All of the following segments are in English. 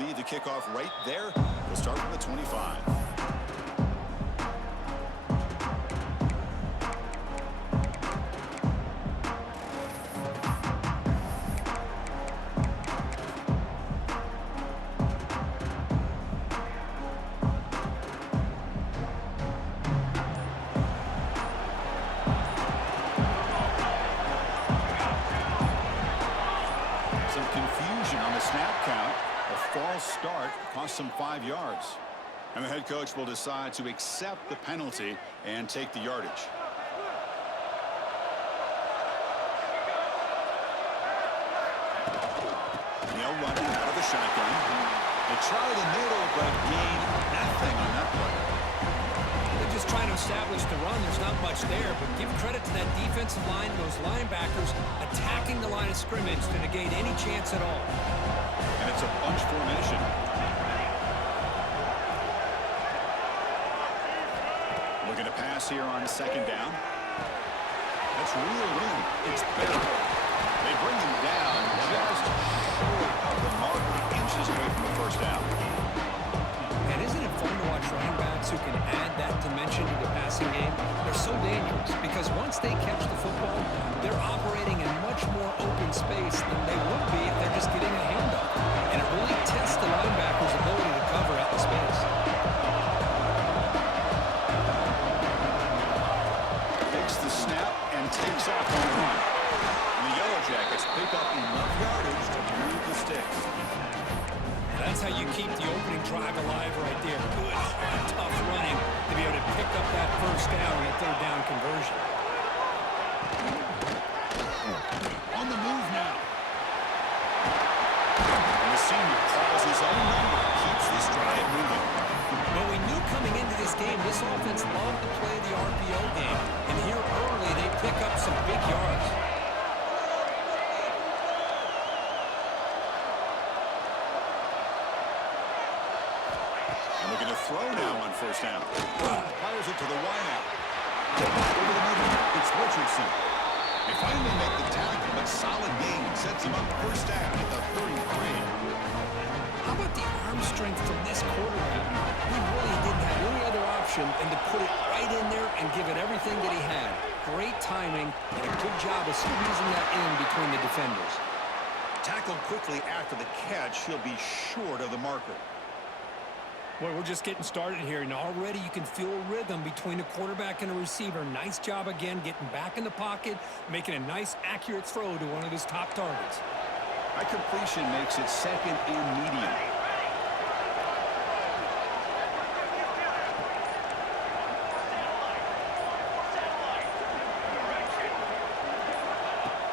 lead the kickoff right there. We'll start from the 25. Start cost them 5 yards. And the head coach will decide to accept the penalty and take the yardage. Neal running out of the shotgun. They try the middle, but gain nothing on that play. They're just trying to establish the run. There's not much there, but give credit to that defensive line, those linebackers attacking the line of scrimmage to negate any chance at all. And it's a bunch formation. Looking to pass here on second down. That's real room. It's better. They bring him down just short of the mark, inches away from the first down. And isn't it fun to watch running backs who can add that dimension to the passing game? They're so dangerous because once they catch the football, they're operating in much more open space than they would be if they're just getting a handoff. And it really tests the linebacker's ability to cover out the space. Takes the snap and takes off on the run. And the Yellow Jackets pick up enough yardage to move the sticks. That's how you keep the opening drive alive right there. Good, hard, tough running to be able to pick up that first down and a third down conversion. On the move now. And the senior calls his own number, keeps this drive moving. Well, we knew coming into this game, this offense loved to play the RPO game. And here early, they pick up some big yards. And looking to throw now on first down. Fires it to the wideout. Over the middle, it's Richardson. They finally make the tackle, but solid gain sets him up first down at the 33. How about the arm strength from this quarterback? He really didn't have any other option than to put it right in there and give it everything that he had. Great timing and a good job of squeezing that in between the defenders. Tackled quickly after the catch, he'll be short of the marker. Well, we're just getting started here, and already you can feel a rhythm between a quarterback and a receiver. Nice job again getting back in the pocket, making a nice, accurate throw to one of his top targets. That completion makes it second and medium.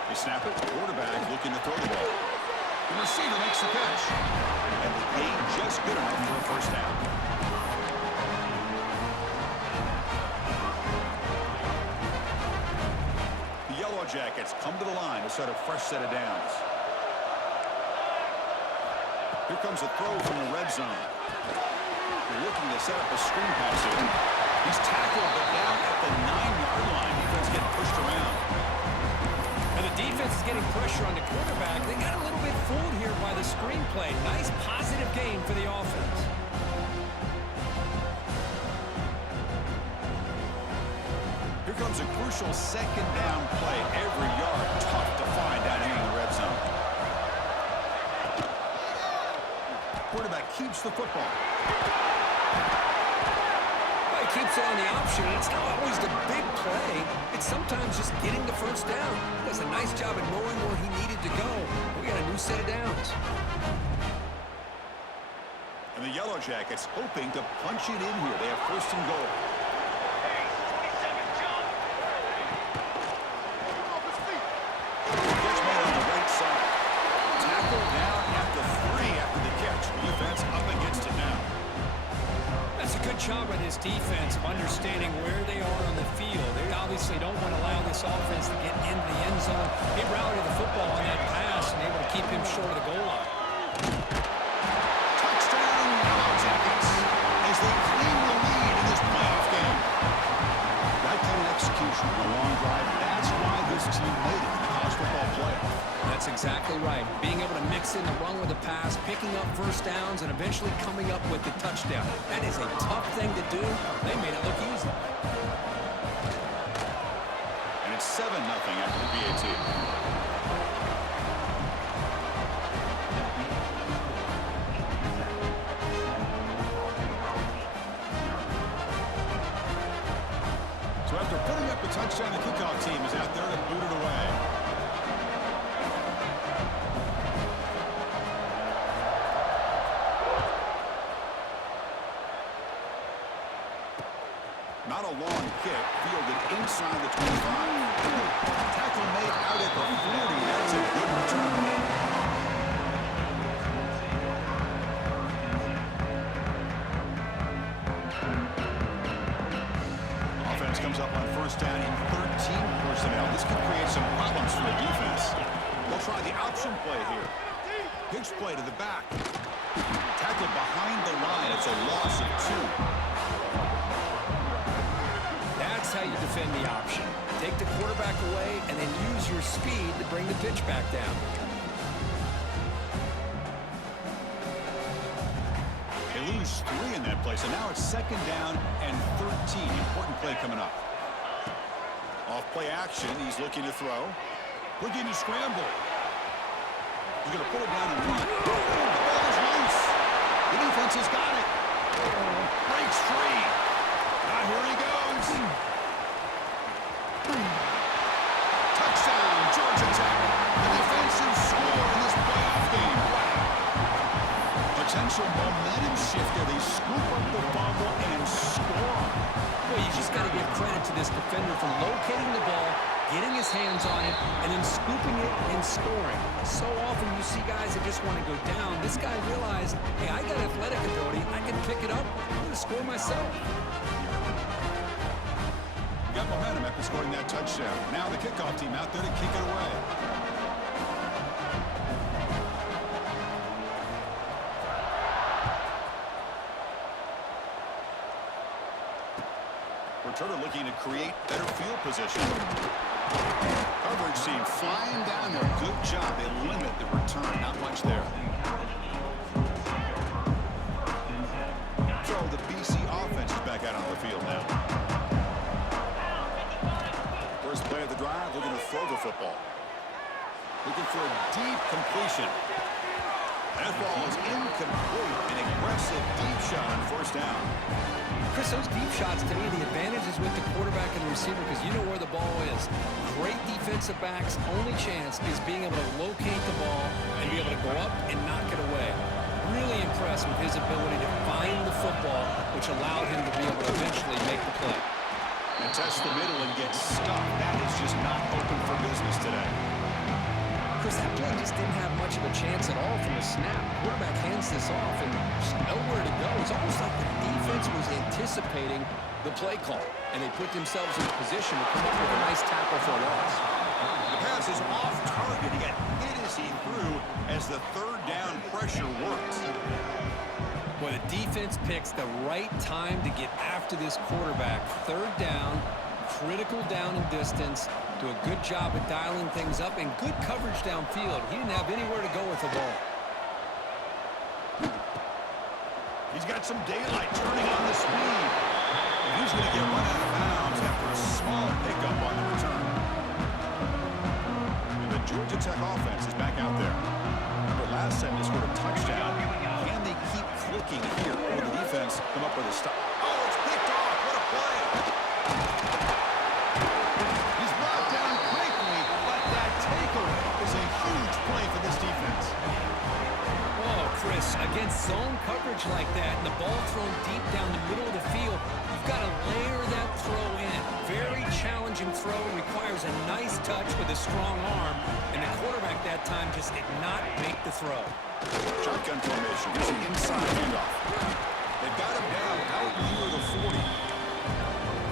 They snap it, quarterback looking to throw the ball. The receiver makes the catch. And the gain just good enough for a first down. The Yellow Jackets come to the line to set a fresh set of downs. Here comes a throw from the red zone. They're looking to set up a screen pass here. He's tackled, but down at the 9-yard line. Defense getting pushed around. And the defense is getting pressure on the quarterback. They got a little bit fooled here by the screenplay. Nice positive gain for the offense. Here comes a crucial second down play. Every yard tough to find down here in the red zone. Quarterback keeps the football. Well, he keeps it on the option, and it's not always the big play. It's sometimes just getting the first down. He does a nice job of knowing where he needed to go. We got a new set of downs. And the Yellow Jackets hoping to punch it in here. They have first and goal. Catch made on the right side. Tackle down at the 3 after the catch. Defense up against it now. That's a good job by this defense of understanding where they are on the field. They obviously don't want to allow this offense to get into the end zone. They routed the football on that pass and able to keep him short of the goal line. Touchdown, Yellow Jackets, as they claim the lead in this playoff game. Right kind of execution on a long drive. That's why this team made it to the college football playoff. That's exactly right. Being able to mix in the run with the pass, picking up first downs, and eventually coming up with the touchdown. That is a tough thing to do. They made it look easy. And it's 7-0 after the PAT. So after putting up a touchdown, the kickoff team is out there to boot it away. Not a long kick, fielded inside the 25. Tackle made out at the 40. That's a good return. Offense comes up on first down in 13 personnel. This can create some problems for the defense. They'll try the option play here. Pitch play to the back. Tackle behind the line. It's a loss of 2. That's how you defend the option. Take the quarterback away and then use your speed to bring the pitch back down. They lose 3 in that play, so now it's second down and 13. Important play coming up. Off play action, he's looking to throw. Looking to scramble. He's going to put it down and run. The ball is loose. The defense has got it. Breaks free. Now here he goes. Touchdown, Georgia Tech. The defensive score in this playoff game. Wow. Potential momentum shifter. They scoop up the fumble and score. Well, you just got to give credit to this defender for locating the ball, getting his hands on it, and then scooping it and scoring. So often you see guys that just want to go down. This guy realized, hey, I got athletic ability. I can pick it up. I'm going to score myself. Got momentum after scoring that touchdown. Now the kickoff team out there to kick it away. Returner looking to create better field position. Coverage team flying down there. Good job. They limit the return. Not much there. So the BC offense is back out on the field now. First play of the drive, looking to throw the football. Looking for a deep completion. That ball is incomplete. An aggressive deep shot on first down. Chris, those deep shots, to me, the advantage is with the quarterback and the receiver because you know where the ball is. Great defensive backs' only chance is being able to locate the ball and be able to go up and knock it away. Really impressed with his ability to find the football, which allowed him to be able to eventually make the play. And test the middle and get stuck. That is just not open for business today. Chris, that play just didn't have much of a chance at all from the snap. Quarterback hands this off and just nowhere to go. It's almost like the defense was anticipating the play call, and they put themselves in a position to come up with a nice tackle for a loss. The pass is off target. He got hit as he threw as the third down pressure worked. Well, the defense picks the right time to get after this quarterback. Third down, critical down and distance. Do a good job at dialing things up and good coverage downfield. He didn't have anywhere to go with the ball. He's got some daylight turning on the speed. And he's going to get run out of bounds after a small pickup on the return. And the Georgia Tech offense is back out there. Remember, last time they scored a touchdown. Can they keep clicking here? Or the defense come up with a stop? Oh, it's picked off. What a play. He's brought down quickly, but that takeaway is a huge play for this defense. Oh, Chris, against zone coverage like that and the ball thrown deep down the middle of the field, you've got to layer that throw in. Very challenging throw, requires a nice touch with a strong arm, and the quarterback that time just did not make the throw. Shotgun formation. Here's an inside handoff. They've got him down out near the 40.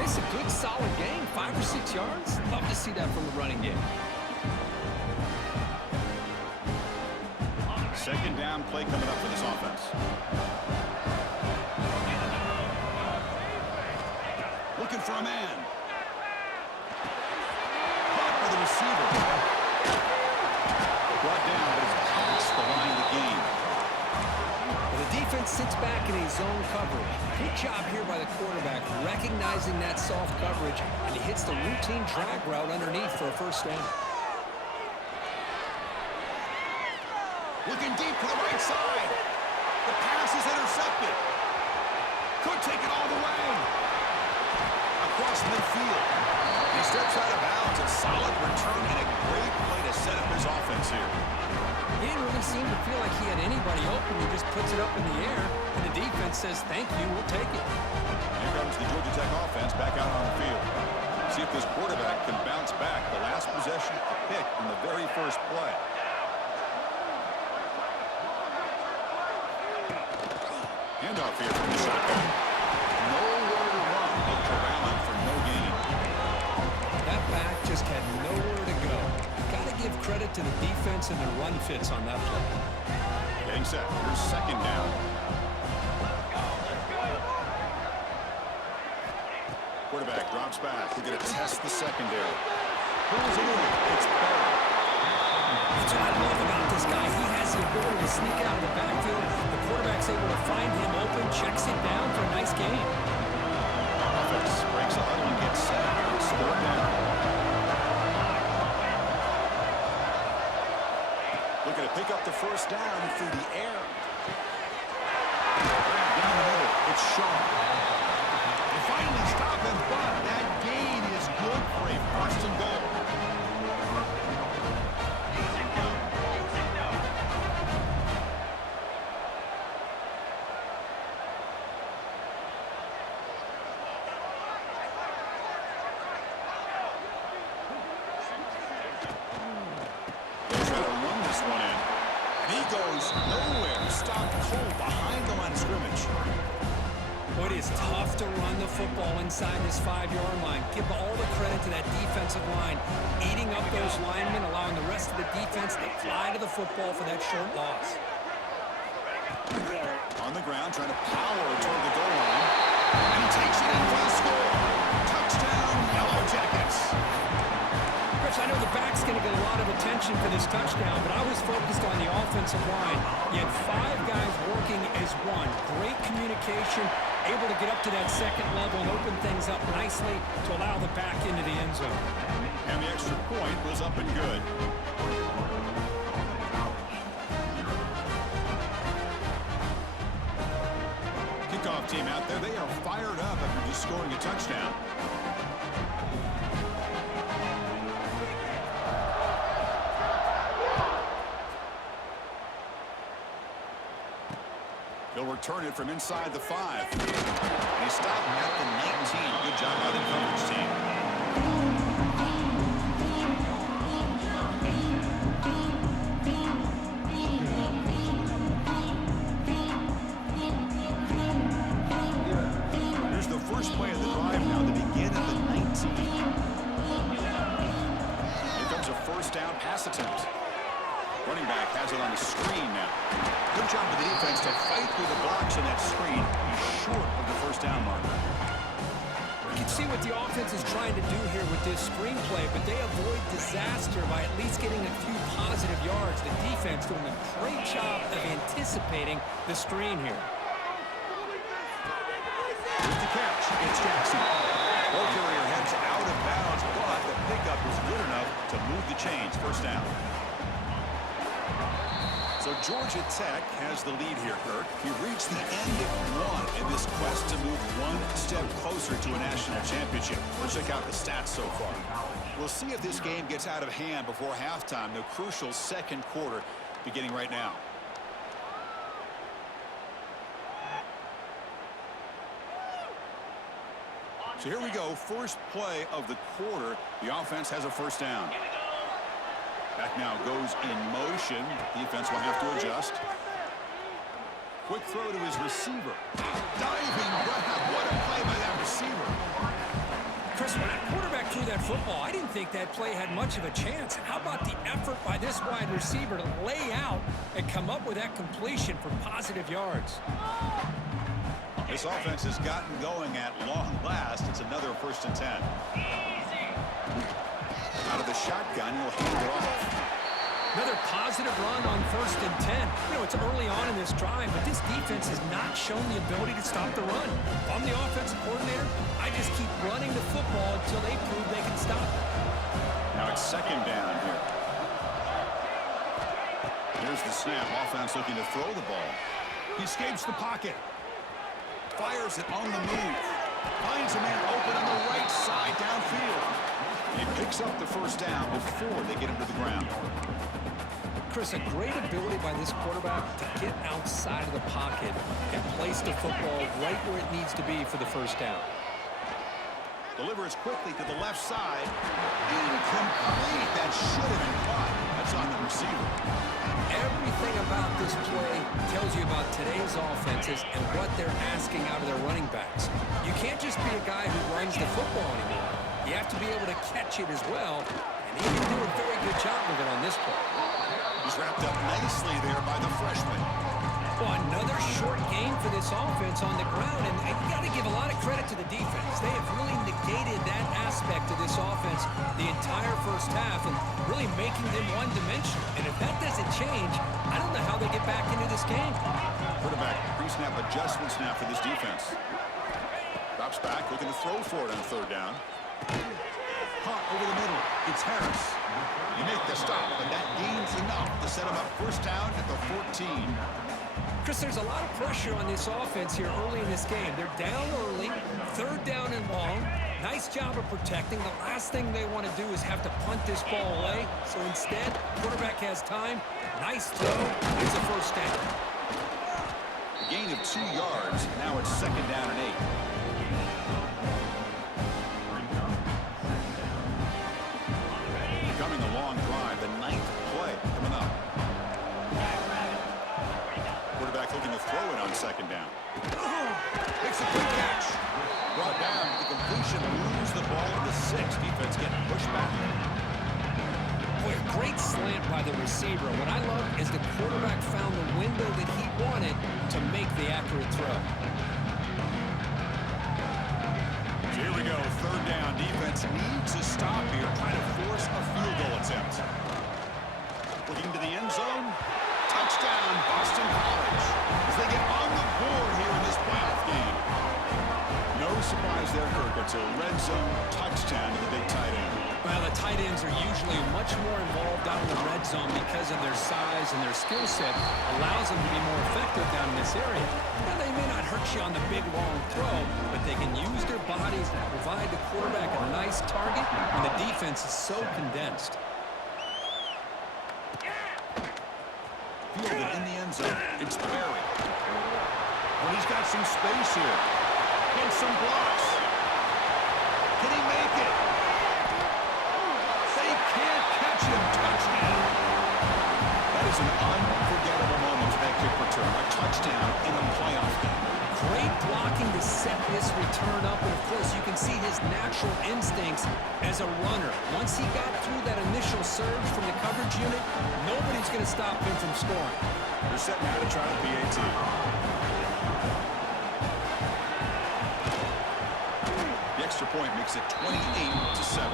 It's a good, solid game, 5 or 6 yards. Love to see that from the running game. Second down play coming up for this offense. Looking for a man. Caught by the receiver. drops back in a zone coverage. Good job here by the quarterback, recognizing that soft coverage, and he hits the routine drag route underneath for a first down. Looking deep to the right side. The pass is intercepted. Could take it all the way. Across midfield. He steps out of bounds. A solid return and a great play to set up his offense here. He didn't really seem to feel like he had anybody open. He just puts it up in the air, and the defense says, thank you, we'll take it. Here comes the Georgia Tech offense back out on the field. See if this quarterback can bounce back. The last possession, a pick in the very first play. Handoff here from the shotgun. Nowhere to run, but corralling for no gain. That back just had nowhere to go. Got to give credit to the defense and the run fits on that play. Getting set. Here's second down. Quarterback drops back. We're going to test the secondary. Pulls it in. It's better. That's what I love about this guy. He has the ability to sneak out of the backfield. The quarterback's able to find him open, checks it down for a nice gain. Offense breaks a huddle and gets set. It's third down. Looking to pick up the first down through the air. Down the middle. It's Shaw. They finally stop him, but that gain is good for a first and goal. Nowhere, stopped cold behind the line of scrimmage. But it's tough to run the football inside this 5-yard line. Give all the credit to that defensive line, eating up those linemen, allowing the rest of the defense to fly to the football for that short loss. On the ground, trying to power toward the goal line. And he takes it in for the score. Touchdown, Yellow Jackets. Chris, I know the back's going to get a lot of attention for this touchdown, but I was focused on the offensive line. You had 5 guys working as one. Great communication, able to get up to that second level and open things up nicely to allow the back into the end zone. And the extra point was up and good. Kickoff team out there, they are fired up after just scoring a touchdown. He'll return it from inside the 5. And he stopped at the 19. Good job by the coverage team. Here's the first play of the drive now to begin at the 19. Here comes a first down pass attempt. Running back has it on the screen now. Good job of the defense to fight through the blocks in that screen. He's short of the first down marker. You can see what the offense is trying to do here with this screenplay, but they avoid disaster by at least getting a few positive yards. The defense doing a great job of anticipating the screen here. With the catch, it's Jackson. Ball carrier heads out of bounds, but the pickup was good enough to move the chains. First down. So Georgia Tech has the lead here, Kurt. We reached the end of one in this quest to move one step closer to a national championship. Let's check out the stats so far. We'll see if this game gets out of hand before halftime, the crucial second quarter beginning right now. So here we go, first play of the quarter. The offense has a first down. Back now goes in motion. Defense will have to adjust. Quick throw to his receiver. Diving grab. What a play by that receiver. Chris, when that quarterback threw that football, I didn't think that play had much of a chance. How about the effort by this wide receiver to lay out and come up with that completion for positive yards? This offense has gotten going at long last. It's another 1st and 10. Out of the shotgun, he'll hand it off. Another positive run on 1st and 10. You know, it's early on in this drive, but this defense has not shown the ability to stop the run. If I'm the offensive coordinator, I just keep running the football until they prove they can stop it. Now it's 2nd down here. Here's the snap. Offense looking to throw the ball. He escapes the pocket. Fires it on the move. Finds a man open on the right side downfield. He picks up the 1st down before they get him to the ground. Chris, a great ability by this quarterback to get outside of the pocket and place the football right where it needs to be for the 1st down. Delivers quickly to the left side. Incomplete. That should have been caught. That's on the receiver. Everything about this play tells you about today's offenses and what they're asking out of their running backs. You can't just be a guy who runs the football anymore. You have to be able to catch it as well, and he can do a very good job of it on this play. He's wrapped up nicely there by the freshman. Well, another short gain for this offense on the ground, and you got to give a lot of credit to the defense. They have really negated that aspect of this offense the entire 1st half and really making them one-dimensional. And if that doesn't change, I don't know how they get back into this game. Quarterback pre-snap adjustment snap for this defense. Drops back, looking to throw for it on 3rd down. Caught over the middle. It's Harris. You make the stop, and that gains enough to set him up 1st down at the 14. Chris, there's a lot of pressure on this offense here early in this game. They're down early, 3rd down and long. Nice job of protecting. The last thing they want to do is have to punt this ball away. So instead, quarterback has time. Nice throw. It's a 1st down. A gain of 2 yards. Now it's 2nd down and 8. Becoming a long drive. The 9th play coming up. Quarterback looking to throw it on 2nd down. Makes a quick catch. Brought down with the completion. Lose the ball at the 6. Defense getting pushed back. Boy, a great slant by the receiver. What I love is the quarterback found the window that he wanted to make the accurate throw. So here we go. 3rd down. Defense needs to stop here. Trying to force a field goal attempt. Looking to the end zone. Touchdown, Boston College. As they get on the board here in this playoff game. No surprise there, Kirk. It's a red zone touchdown to the big tight end. Well, the tight ends are usually much more involved out in the red zone because of their size and their skill set allows them to be more effective down in this area. Now, they may not hurt you on the big, long throw, but they can use their bodies to provide the quarterback a nice target when the defense is so condensed. Fielded in the end zone. It's Perry. Well, he's got some space here. And some blocks. Can he make it? They can't catch him. Touchdown. That is an unforgettable moment for that kick return. A touchdown in a playoff game. Great blocking to set this return up, and of course you can see his natural instincts as a runner. Once he got through that initial surge from the coverage unit, nobody's going to stop him from scoring. They're set now to try the PAT. The extra point makes it 28-7.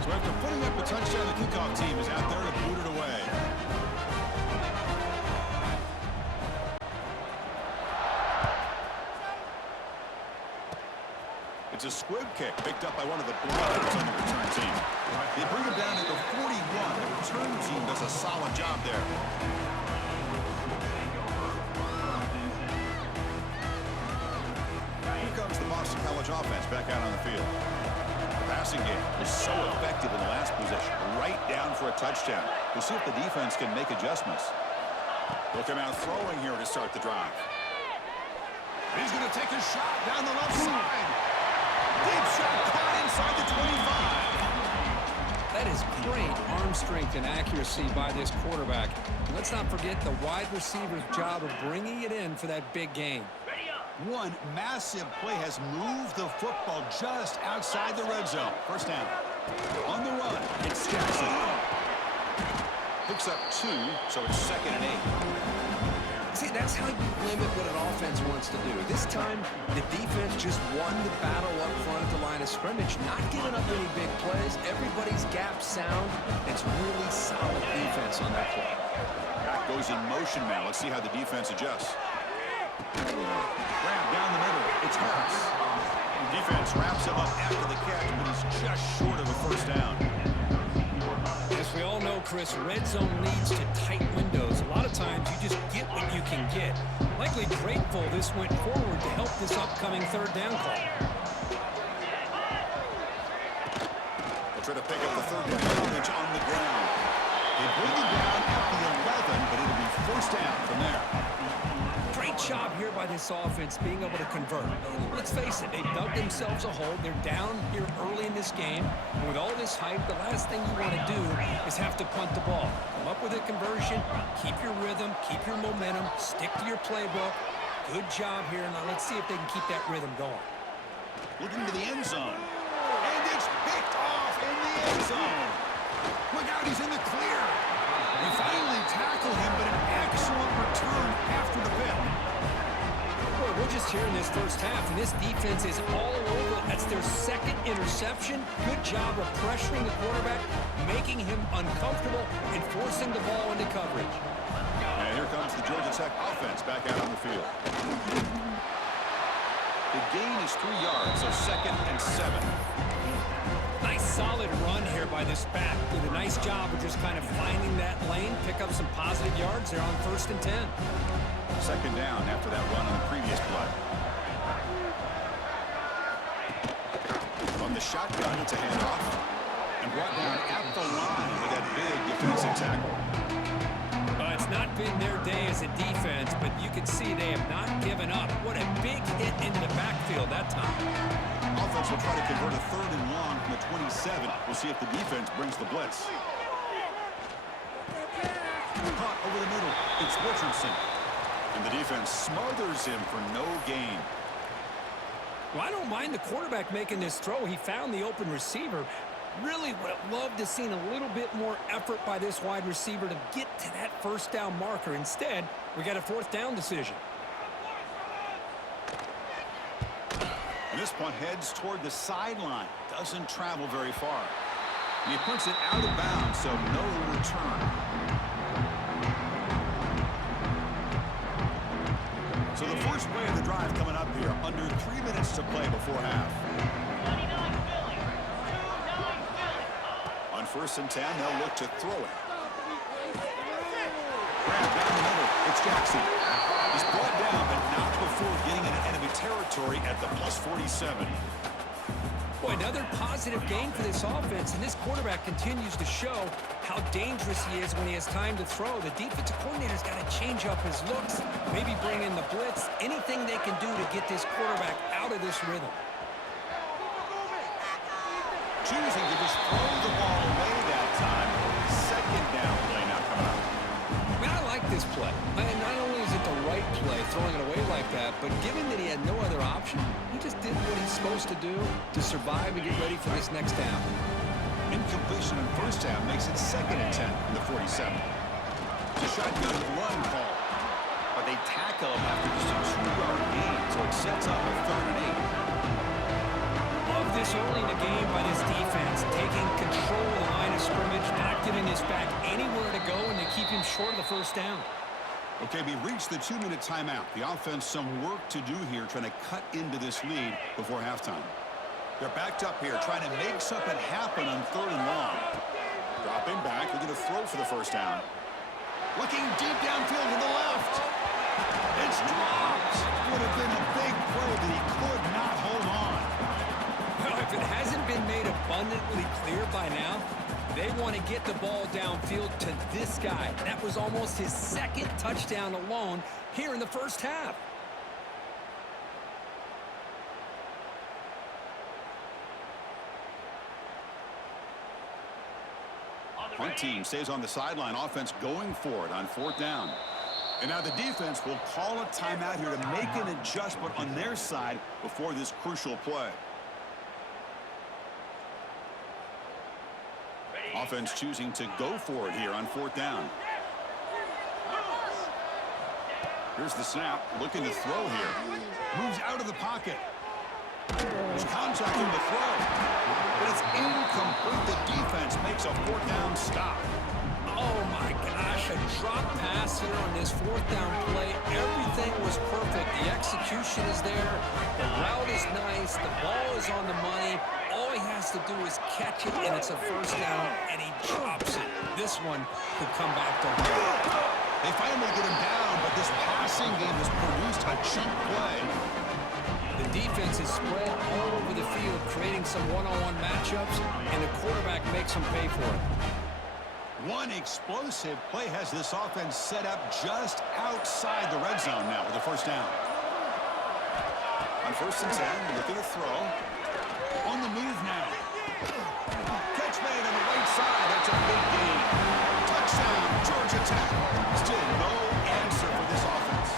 So after putting up a touchdown, the kickoff team is out there to boot it away. It's a squib kick picked up by one of the blockers on the return team. They bring him down at the 41. The return team does a solid job there. Here comes the Boston College offense back out on the field. The passing game was so effective in the last possession, right down for a touchdown. We'll see if the defense can make adjustments. They'll come out throwing here to start the drive. He's going to take a shot down the left side. Deep shot caught inside the 25. That is great arm strength and accuracy by this quarterback. And let's not forget the wide receiver's job of bringing it in for that big game. One massive play has moved the football just outside the red zone. 1st down. On the run, it's Jackson. Picks up 2, so it's 2nd and 8. See, that's how you limit what an offense wants to do. This time, the defense just won the battle up front at the line of scrimmage, not giving up any big plays. Everybody's gap sound. It's really solid defense on that play. Back goes in motion now. Let's see how the defense adjusts. Grab down the middle. It's Harris. Defense wraps him up after the catch, but he's just short of a first down. As we all know, Chris, red zone leads to tight windows. A lot of times you just get what you can get. Likely grateful this went forward to help this upcoming third down call. They'll try to pick up the third down yardage on the ground. They bring it down at the 11, but it'll be first down from there. Great job here by this offense being able to convert. Let's face it, they've dug themselves a hole. They're down here early in this game. And with all this hype, the last thing you want to do is have to punt the ball. Come up with a conversion, keep your rhythm, keep your momentum, stick to your playbook. Good job here. Now let's see if they can keep that rhythm going. Looking to the end zone. And it's picked off in the end zone. Look out, he's in the clear. They finally tackle him, but an excellent return after the pick. Boy, we're just here in this first half, and this defense is all over. That's their second interception. Good job of pressuring the quarterback, making him uncomfortable, and forcing the ball into coverage. And here comes the Georgia Tech offense back out on the field. The gain is 3 yards, so 2nd and 7. Nice solid run here by this back. Did a nice job of just kind of finding that lane, pick up some positive yards. They're on 1st and 10. 2nd down after that run on the previous play. From the shotgun, it's a handoff. And brought down at the line with that big defensive tackle. It's not been their day as a defense, but you can see they have not given up. What a big hit into the backfield that time. Offense will try to convert a 3rd and long from the 27. We'll see if the defense brings the blitz. Caught over the middle. It's Richardson. And the defense smothers him for no gain. Well, I don't mind the quarterback making this throw. He found the open receiver. Really would have loved to seen a little bit more effort by this wide receiver to get to that first down marker. Instead, we got a 4th down decision. And this punt heads toward the sideline. Doesn't travel very far. And he puts it out of bounds, so no return. So the first play of the drive coming up here. Under 3 minutes to play before half. On 1st and 10, they'll look to throw it. Grab down the middle. It's Jackson. He's brought down, but not before getting into enemy territory at the +47. Boy, another positive gain for this offense, and this quarterback continues to show how dangerous he is when he has time to throw. The defensive coordinator's got to change up his looks, maybe bring in the blitz, anything they can do to get this quarterback out of this rhythm. Choosing to just throw the ball away that time. 2nd down play now coming up. I mean, I like this play. And not only is it the right play, throwing it away like that, but given that he had no other option, he just did what he's supposed to do to survive and get ready for this next down. Incompletion in first half makes it 2nd and 10 from the 47. It's a shotgun run call. But they tackle him after just a 2-yard gain, so it sets up a 3rd and 8. Love this early in the game by this defense, taking control of the line of scrimmage, not giving this back anywhere to go, and to keep him short of the first down. Okay, we reached the 2-minute timeout. The offense some work to do here, trying to cut into this lead before halftime. They're backed up here, trying to make something happen on 3rd and long. Dropping back, they're going to throw for the first down. Looking deep downfield to the left. It's dropped. Would have been a big play, but he could not hold on. Well, if it hasn't been made abundantly clear by now, they want to get the ball downfield to this guy. That was almost his 2nd touchdown alone here in the first half. Punt team stays on the sideline. Offense going for it on 4th down. And now the defense will call a timeout here to make an adjustment on their side before this crucial play. Offense choosing to go for it here on 4th down. Here's the snap. Looking to throw here. Moves out of the pocket. He's contacting the throw. But it's incomplete. The defense makes a fourth down stop. Oh, my gosh, a drop pass here on this fourth down play. Everything was perfect. The execution is there. The route is nice. The ball is on the money. All he has to do is catch it, and it's a first down, and he drops it. This one could come back to him. They finally get him down, but this passing game has produced a cheap play. The defense is spread all over the field, creating some one-on-one matchups, and the quarterback makes them pay for it. One explosive play has this offense set up just outside the red zone now with a first down. On 1st and 10, looking to throw. On the move now. Catch made on the right side. That's a big gain. Touchdown, Georgia Tech. Still no answer for this offense.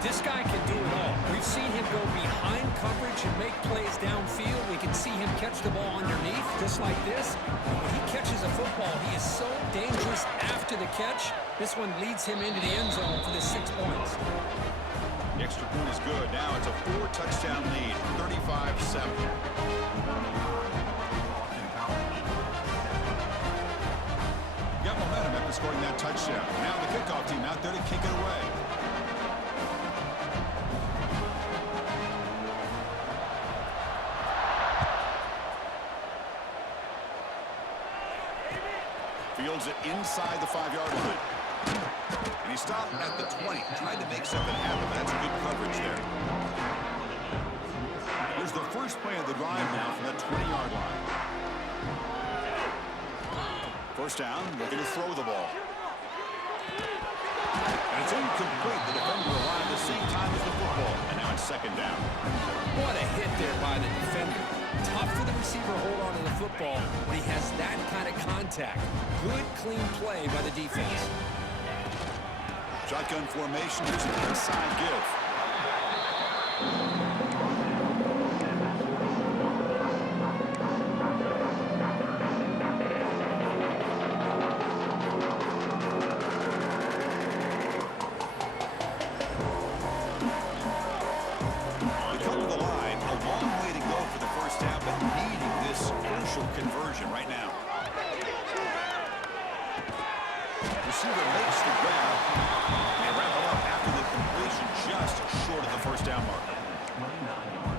This guy can do it all. We've seen him go behind coverage and make plays downfield. We can see him catch the ball underneath, just like this. When he catches a football, he is so dangerous after the catch. This one leads him into the end zone for the 6 points. The extra point is good. Now it's a 4-touchdown lead, 35-7. Got momentum after scoring that touchdown. Now the kickoff team out there to kick it away. Fields it inside the 5-yard line. And he stopped at the 20, trying to make something happen. That's good coverage there. Here's the first play of the drive now from the 20-yard line. First down, looking to throw the ball. And it's incomplete. The defender arrived at the same time as the football. And now it's second down. What a hit there by the defender. Tough for the receiver to hold on to the football when he has that kind of contact. Good, clean play by the defense. Shotgun formation. Here's an inside give. Conversion right now. Receiver makes the grab and wrap it up after the completion, just short of the first down marker.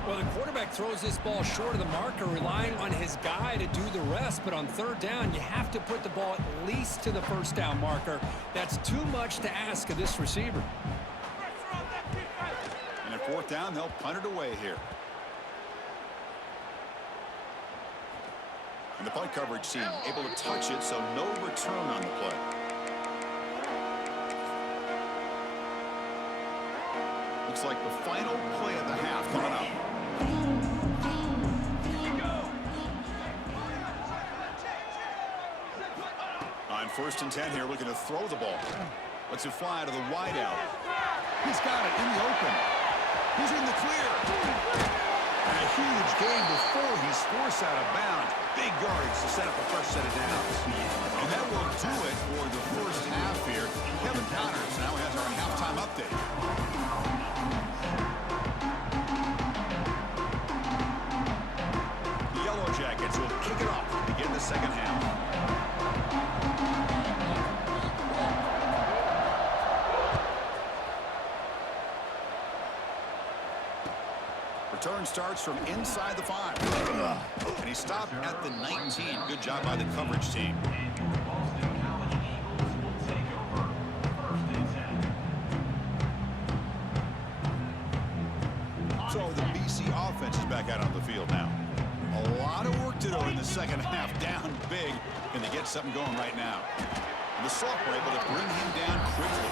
Well, the quarterback throws this ball short of the marker, relying on his guy to do the rest. But on third down, you have to put the ball at least to the first down marker. That's too much to ask of this receiver. And at fourth down, they'll punt it away here. And the punt coverage team able to touch it, so no return on the play. Looks like the final play of the half coming up. On 1st and 10 here, looking to throw the ball. Lets it fly to the wideout. He's got it in the open. He's in the clear. And a huge gain before he's forced out of bounds. Big yards to set up the first set of downs. And that will do it for the first half here. Kevin Connors now has our halftime update. The Yellow Jackets will kick it off to begin the second half. Return starts from inside the 5. And he stopped at the 19. Good job by the coverage team. So the BC offense is back out on the field now. A lot of work to do in the second half. Down big. Can they get something going right now? And the Soft were able to bring him down quickly.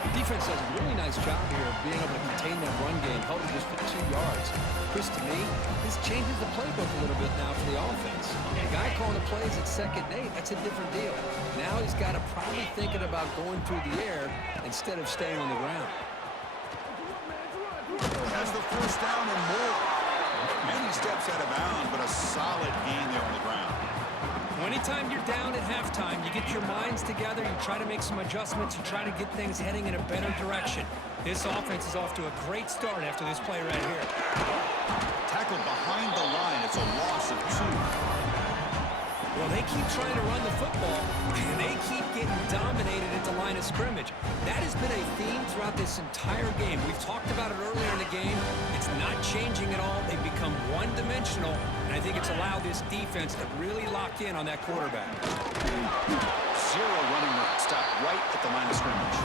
The defense does a really nice job here of being able to contain that run game, held him just for 2 yards. Chris, to me, this changes the playbook a little bit now for the offense. The guy calling the plays at 2nd and 8, that's a different deal. Now he's got to probably thinking about going through the air instead of staying on the ground. Has the first down and more. Many steps out of bounds, but a solid gain there on the ground. Anytime you're down at halftime, you get your minds together, you try to make some adjustments, you try to get things heading in a better direction. This offense is off to a great start after this play right here. They keep trying to run the football, and they keep getting dominated at the line of scrimmage. That has been a theme throughout this entire game. We've talked about it earlier in the game. It's not changing at all. They've become one-dimensional, and I think it's allowed this defense to really lock in on that quarterback. Zero running room. Stop right at the line of scrimmage.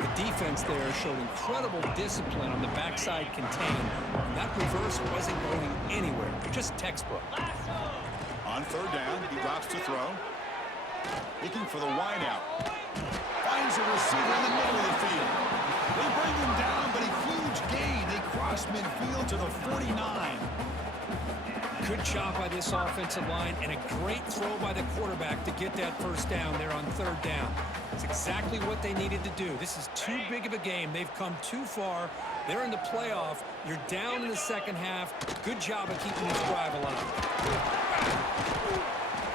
The defense there showed incredible discipline on the backside contain. That reverse wasn't going anywhere. Just textbook. On third down, he drops to throw. Looking for the wideout. Finds a receiver in the middle of the field. They bring him down, but a huge gain. They cross midfield to the 49. Good job by this offensive line, and a great throw by the quarterback to get that first down there on third down. It's exactly what they needed to do. This is too big of a game. They've come too far. They're in the playoff. You're down in the second half. Good job of keeping this drive alive.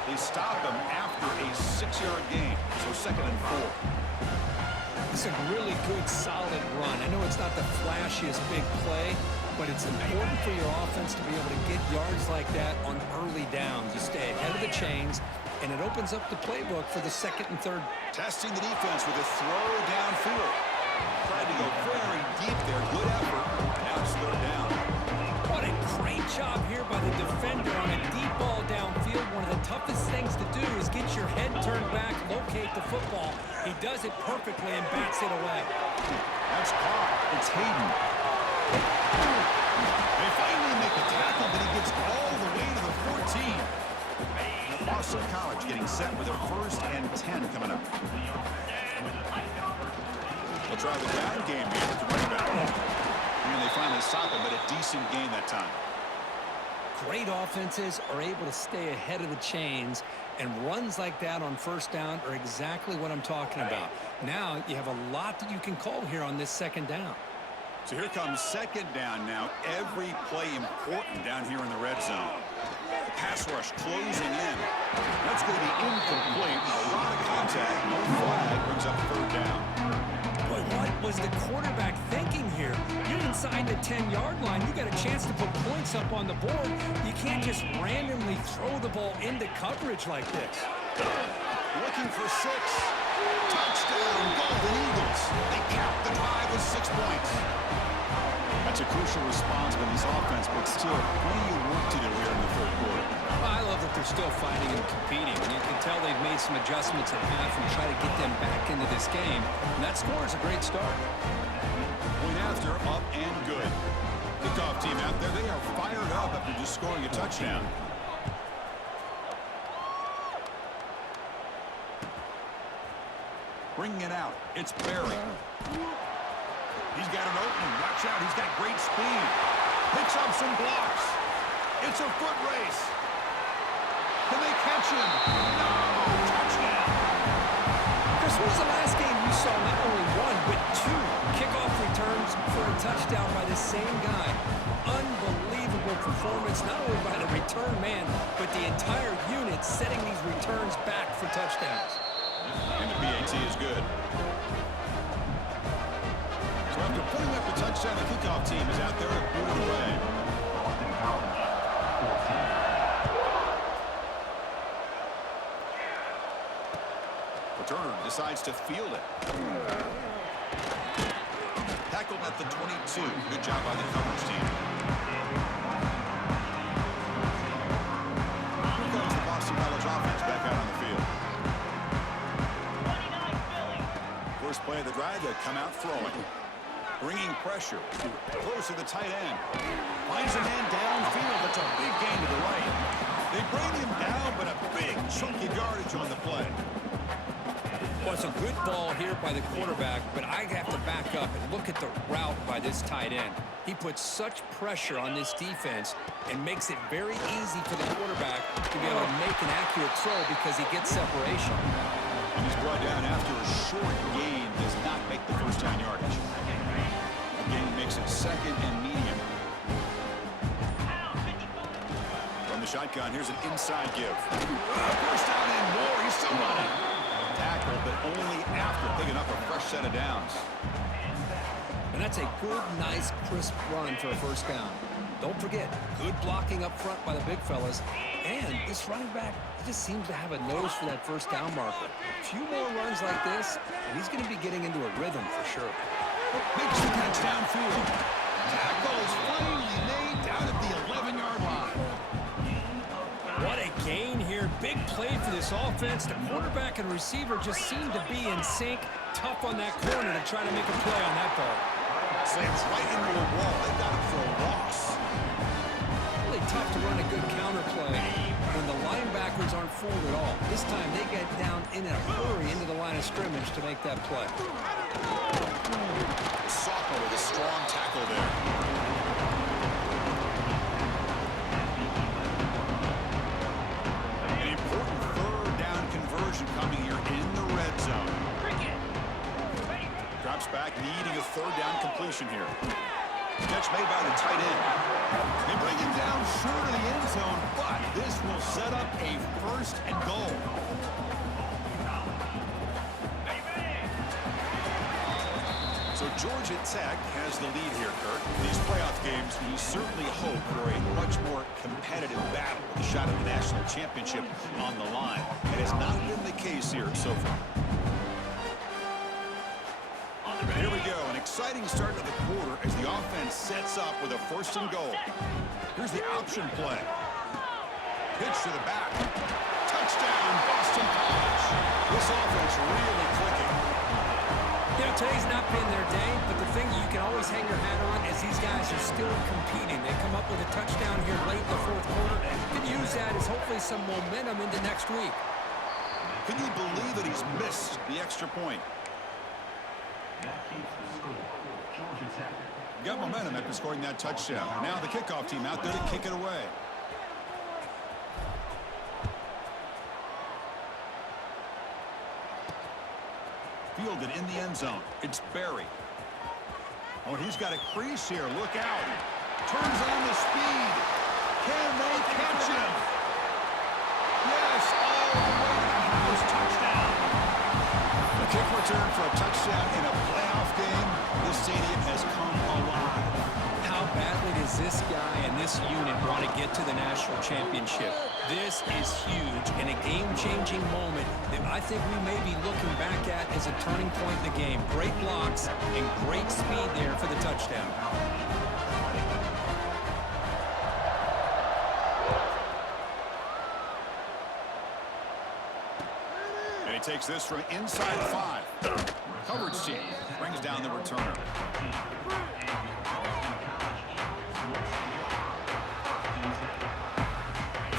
They stop him after a 6-yard gain, so 2nd and 4. It's a really good, solid run. I know it's not the flashiest big play, but it's important for your offense to be able to get yards like that on early downs. You stay ahead of the chains, and it opens up the playbook for the 2nd and 3rd. Testing the defense with a throw downfield. Tried to go very deep there. Good effort. Now it's 3rd down. What a great job here by the defender on a deep ball downfield. One of the toughest things to do is get your head turned back, locate the football. He does it perfectly and bats it away. That's caught. It's Hayden. They finally make the tackle, but he gets all the way to the 14. Boston College getting set with a 1st and 10 coming up. They'll try the ground game here with the running back. And they finally stop him, but a decent gain that time. Great offenses are able to stay ahead of the chains, and runs like that on first down are exactly what I'm talking about. Now you have a lot that you can call here on this 2nd down. So here comes 2nd down now. Every play important down here in the red zone. The pass rush closing in. That's going to be incomplete. A lot of contact. No flag. Brings up 3rd down. Boy, what was the quarterback thinking here? You're inside the 10-yard line. You got a chance to put points up on the board. You can't just randomly throw the ball into coverage like this. Looking for 6. Touchdown, Golden Eagles. They cap the drive with 6 points. That's a crucial response by this offense, but still plenty of work to do here in the 3rd quarter. I love that they're still fighting and competing. You can tell they've made some adjustments at half and try to get them back into this game. And that score is a great start. Point after, up and good. Kickoff team out there, they are fired up after just scoring a touchdown. Bringing it out, it's Barry. He's got an opening. Watch out, he's got great speed. Picks up some blocks. It's a foot race. Can they catch him? No! Touchdown! Chris, when was the last game you saw not only 1, but 2 kickoff returns for a touchdown by the same guy? Unbelievable performance, not only by the return man, but the entire unit setting these returns back for touchdowns. And the PAT is good. So after putting up the touchdown, the kickoff team is out there to boot it away. Turner decides to field it. Tackled at the 22. Good job by the coverage team. Here comes the Boston College offense back out on the field. First play of the drive, they come out throwing. Bringing pressure. Throws to the tight end. Finds a man downfield. That's a big gain to the right. They bring him down, but a big chunky yardage on the play. Well, it's a good ball here by the quarterback, but I have to back up and look at the route by this tight end. He puts such pressure on this defense and makes it very easy for the quarterback to be able to make an accurate throw because he gets separation. And he's brought down after a short gain, does not make the first down yardage. Again, makes it 2nd and medium. From the shotgun, here's an inside give. First down and more, he's still running. Tackle, but only after picking up a fresh set of downs. And And that's a good, nice, crisp run for a first down. Don't forget, good blocking up front by the big fellas. And this running back, he just seems to have a nose for that first down marker. A few more runs like this, and he's going to be getting into a rhythm for sure. Makes the catch downfield. Tackle is finally made down at the 11-yard line. What a gain here. Big play for this offense. The quarterback and receiver just seem to be in sync. Tough on that corner to try to make a play on that ball. Slants right into a wall. They got him for a loss. Really tough to run a good counter play when the linebackers aren't fooled at all. This time they get down in a hurry into the line of scrimmage to make that play. Soccer with a strong tackle there. An important third down conversion coming here in the red zone. Drops back, needing a third down completion here. Catch made by the tight end. They bring him down short of the end zone, but this will set up a first and goal. So Georgia Tech has the lead here, Kirk. These playoff games, we certainly hope for a much more competitive battle with a shot at the national championship on the line. It has not been the case here so far. Here we go, an exciting start to the quarter as the offense sets up with a first and goal. Here's the option play. Pitch to the back. Touchdown, Boston College. This offense really clicking. You know, today's not been their day, but the thing you can always hang your hat on is these guys are still competing. They come up with a touchdown here late in the fourth quarter. You can use that as hopefully some momentum into next week. Can you believe that he's missed the extra point? Got momentum after scoring that touchdown. Now the kickoff team out there to kick it away. Fielded in the end zone. It's Barry. Oh, he's got a crease here. Look out. Turns on the speed. Can they catch him? Yes, all the way to the house. Touchdown. A kick return for a touchdown in a playoff game. This stadium has come alive. How badly does this guy and this unit want to get to the national championship? This is huge and a game-changing moment that I think we may be looking back at as a turning point in the game. Great blocks and great speed there for the touchdown. And he takes this from inside the 5. Coverage team brings down the returner.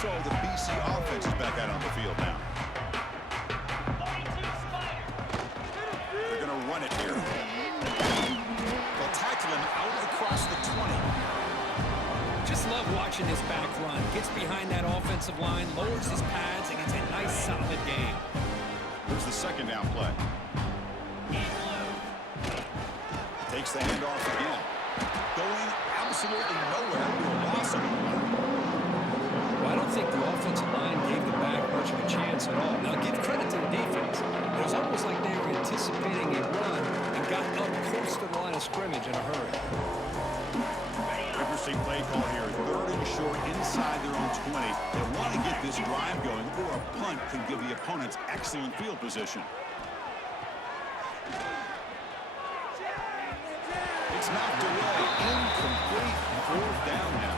So the BC offense is back out on the field now. They're going to run it here. They'll tackle him out across the 20. Just love watching this back run. Gets behind that offensive line, lowers his pads, and gets a nice solid gain. Here's the second down play. Takes the handoff again. Going absolutely nowhere to a loss of it. Well, I don't think the offensive line gave the back much of a chance at all. Now, give credit to the defense. It was almost like they were anticipating a run and got up close to the line of scrimmage in a hurry. Interesting play call here. Third and short inside their own 20. They want to get this drive going, or a punt can give the opponents excellent field position. It's knocked away. Incomplete. Fourth down now.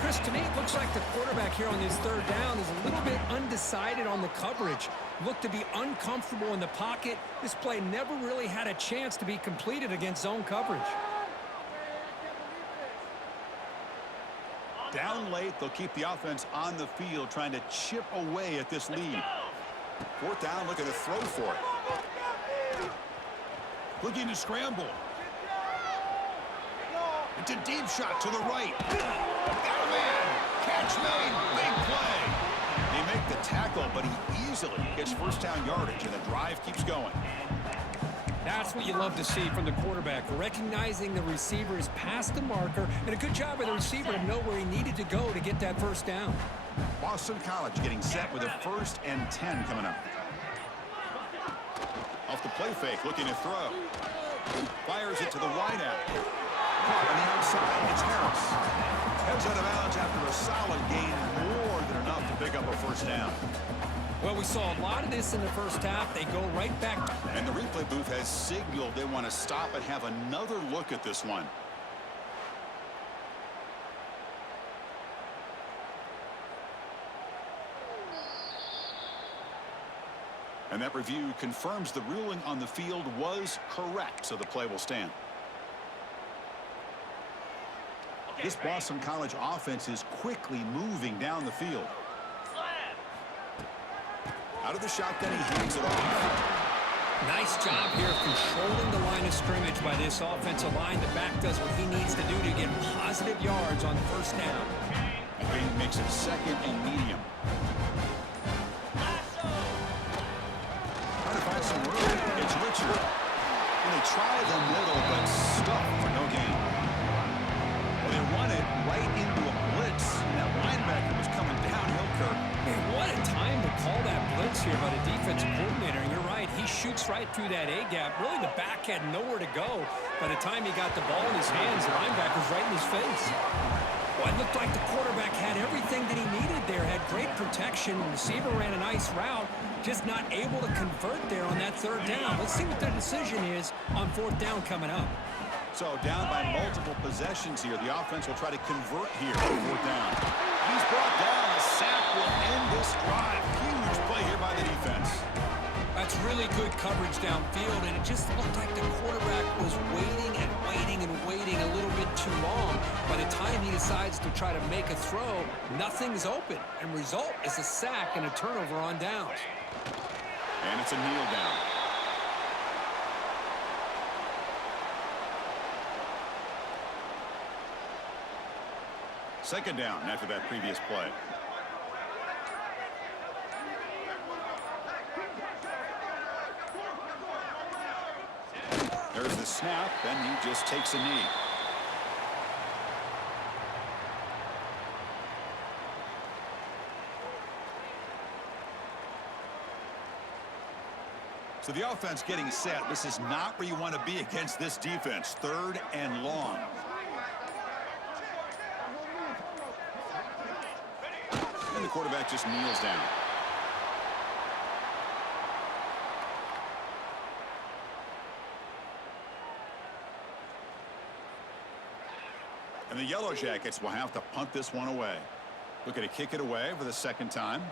Chris, to me, it looks like the quarterback here on this third down is a little bit undecided on the coverage. Looked to be uncomfortable in the pocket. This play never really had a chance to be completed against zone coverage. Down late, they'll keep the offense on the field, trying to chip away at this lead. Fourth down, looking to throw for it. Looking to scramble. It's a deep shot to the right. Got a man. Catch made. Big play. They make the tackle, but he easily gets first down yardage, and the drive keeps going. That's what you love to see from the quarterback, recognizing the receiver is past the marker, and a good job by the receiver to know where he needed to go to get that first down. Boston College getting set with a 1st and 10 coming up. Off the play fake, looking to throw. Fires it to the wideout. Caught on the outside. It's Harris. Heads out of bounds after a solid gain, more than enough to pick up a first down. Well, we saw a lot of this in the first half. They go right back. And the replay booth has signaled they want to stop and have another look at this one. And that review confirms the ruling on the field was correct, so the play will stand. This Boston College offense is quickly moving down the field. Out of the shotgun, he hands it off. Nice job here of controlling the line of scrimmage by this offensive line. The back does what he needs to do to get positive yards on first down. And Green makes it second and medium. Trying to find some room. It's Richard. And they try the middle, but stuck for no gain. Well, they run it right into a blitz. And that linebacker was coming downhill, Kirk. Man, what a time to call that blitz here by the defensive coordinator. And you're right, he shoots right through that A-gap. Really, the back had nowhere to go. By the time he got the ball in his hands, the linebacker's right in his face. Well, it looked like the quarterback had everything that he needed there. Had great protection. The receiver ran a nice route. Just not able to convert there on that third down. Let's see what their decision is on fourth down coming up. So down by multiple possessions here. The offense will try to convert here on fourth down. He's brought down. A sack will end this drive. Huge play here by the defense. That's really good coverage downfield, and it just looked like the quarterback was waiting and waiting and waiting a little bit too long. By the time he decides to try to make a throw, nothing's open, and result is a sack and a turnover on downs. And it's a kneel down. Second down after that previous play. There's the snap, and he just takes a knee. So the offense getting set. This is not where you want to be against this defense. Third and long. And the quarterback just kneels down. And the Yellow Jackets will have to punt this one away. Looking to kick it away for the second time.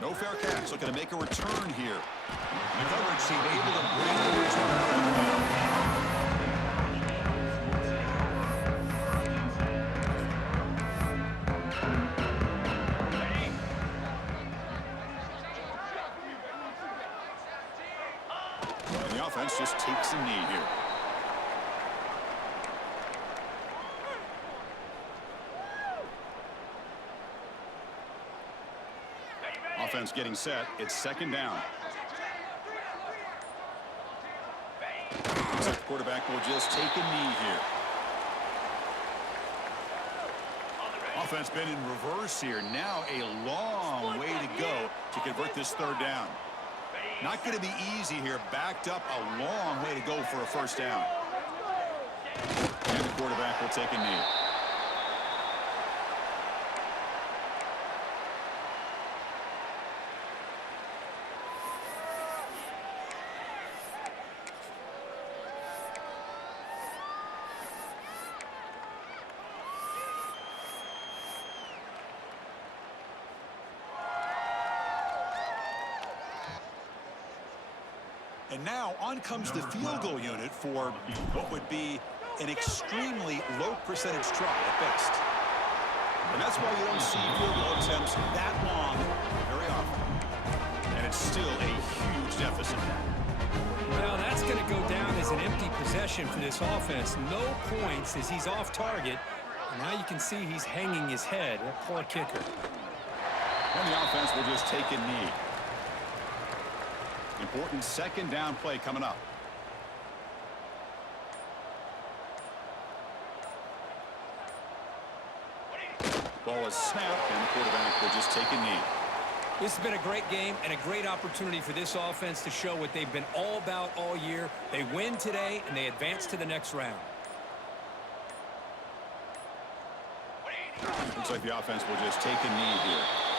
No fair catch. Looking to make a return here. The coverage seemed able to bring the return. And the offense just takes a knee here. Offense getting set. It's second down. So the quarterback will just take a knee here. Offense been in reverse here. Now a long way to go to convert this third down. Not going to be easy here. Backed up a long way to go for a first down. And the quarterback will take a knee. And now on comes the field goal unit for what would be an extremely low percentage try at best. And that's why you don't see field goal attempts that long very often. And it's still a huge deficit. Well, that's going to go down as an empty possession for this offense. No points as he's off target. And now you can see he's hanging his head. That poor kicker. And the offense will just take a knee. Important second down play coming up. ball is snapped, and the quarterback will just take a knee. This has been a great game and a great opportunity for this offense to show what they've been all about all year. They win today, and they advance to the next round. Looks like the offense will just take a knee here.